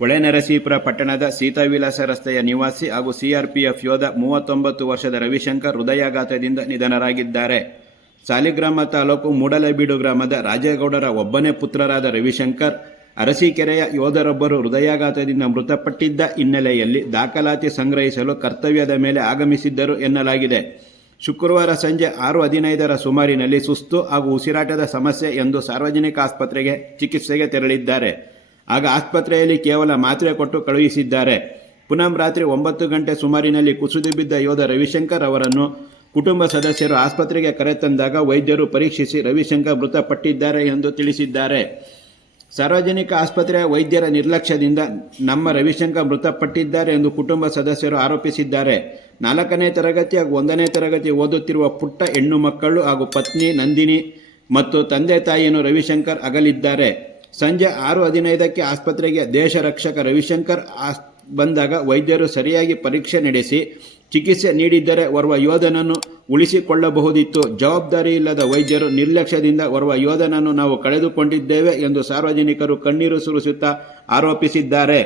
ಹೊಳೆನರಸೀಪುರ ಪಟ್ಟಣದ ಸೀತಾವಿಲಾಸ ರಸ್ತೆಯ ನಿವಾಸಿ ಹಾಗೂ ಸಿಆರ್ಪಿಎಫ್ ಯೋಧ ಮೂವತ್ತೊಂಬತ್ತು ವರ್ಷದ ರವಿಶಂಕರ್ ಹೃದಯಾಘಾತದಿಂದ ನಿಧನರಾಗಿದ್ದಾರೆ. ಸಾಲಿಗ್ರಾಮ ತಾಲೂಕು ಮೂಡಲಬೀಡು ಗ್ರಾಮದ ರಾಜೇಗೌಡರ ಒಬ್ಬನೇ ಪುತ್ರರಾದ ರವಿಶಂಕರ್, ಅರಸೀಕೆರೆಯ ಯೋಧರೊಬ್ಬರು ಹೃದಯಾಘಾತದಿಂದ ಮೃತಪಟ್ಟಿದ್ದ ಹಿನ್ನೆಲೆಯಲ್ಲಿ ದಾಖಲಾತಿ ಸಂಗ್ರಹಿಸಲು ಕರ್ತವ್ಯದ ಮೇಲೆ ಆಗಮಿಸಿದ್ದರು ಎನ್ನಲಾಗಿದೆ. ಶುಕ್ರವಾರ ಸಂಜೆ ಆರು ಹದಿನೈದರ ಸುಮಾರಿನಲ್ಲಿ ಸುಸ್ತು ಹಾಗೂ ಉಸಿರಾಟದ ಸಮಸ್ಯೆ ಎಂದು ಸಾರ್ವಜನಿಕ ಆಸ್ಪತ್ರೆಗೆ ಚಿಕಿತ್ಸೆಗೆ ತೆರಳಿದ್ದಾರೆ. ಆಗ ಆಸ್ಪತ್ರೆಯಲ್ಲಿ ಕೇವಲ ಮಾತ್ರೆ ಕೊಟ್ಟು ಕಳುಹಿಸಿದ್ದಾರೆ. ಪುನಃ ರಾತ್ರಿ ಒಂಬತ್ತು ಗಂಟೆ ಸುಮಾರಿನಲ್ಲಿ ಕುಸಿದು ಬಿದ್ದ ಯೋಧ ರವಿಶಂಕರ್ ಅವರನ್ನು ಕುಟುಂಬ ಸದಸ್ಯರು ಆಸ್ಪತ್ರೆಗೆ ಕರೆತಂದಾಗ ವೈದ್ಯರು ಪರೀಕ್ಷಿಸಿ ರವಿಶಂಕರ್ ಮೃತಪಟ್ಟಿದ್ದಾರೆ ಎಂದು ತಿಳಿಸಿದ್ದಾರೆ. ಸಾರ್ವಜನಿಕ ಆಸ್ಪತ್ರೆಯ ವೈದ್ಯರ ನಿರ್ಲಕ್ಷ್ಯದಿಂದ ನಮ್ಮ ರವಿಶಂಕರ್ ಮೃತಪಟ್ಟಿದ್ದಾರೆ ಎಂದು ಕುಟುಂಬ ಸದಸ್ಯರು ಆರೋಪಿಸಿದ್ದಾರೆ. ನಾಲ್ಕನೇ ತರಗತಿ ಹಾಗೂ ಒಂದನೇ ತರಗತಿ ಓದುತ್ತಿರುವ ಪುಟ್ಟ ಹೆಣ್ಣು ಮಕ್ಕಳು ಹಾಗೂ ಪತ್ನಿ ನಂದಿನಿ ಮತ್ತು ತಂದೆ ತಾಯಿಯನ್ನು ರವಿಶಂಕರ್ ಅಗಲಿದ್ದಾರೆ. ಸಂಜೆ ಆರು ಹದಿನೈದಕ್ಕೆ ಆಸ್ಪತ್ರೆಗೆ ದೇಶ ರಕ್ಷಕ ರವಿಶಂಕರ್ ಆಸ್, ಬಂದಾಗ ವೈದ್ಯರು ಸರಿಯಾಗಿ ಪರೀಕ್ಷೆ ನಡೆಸಿ ಚಿಕಿತ್ಸೆ ನೀಡಿದ್ದರೆ ಓರ್ವ ಯೋಧನನ್ನು ಉಳಿಸಿಕೊಳ್ಳಬಹುದಿತ್ತು. ಜವಾಬ್ದಾರಿ ಇಲ್ಲದ ವೈದ್ಯರು ನಿರ್ಲಕ್ಷ್ಯದಿಂದ ಓರ್ವ ಯೋಧನನ್ನು ನಾವು ಕಳೆದುಕೊಂಡಿದ್ದೇವೆ ಎಂದು ಸಾರ್ವಜನಿಕರು ಕಣ್ಣೀರು ಸುರಿಸುತ್ತಾ ಆರೋಪಿಸಿದ್ದಾರೆ.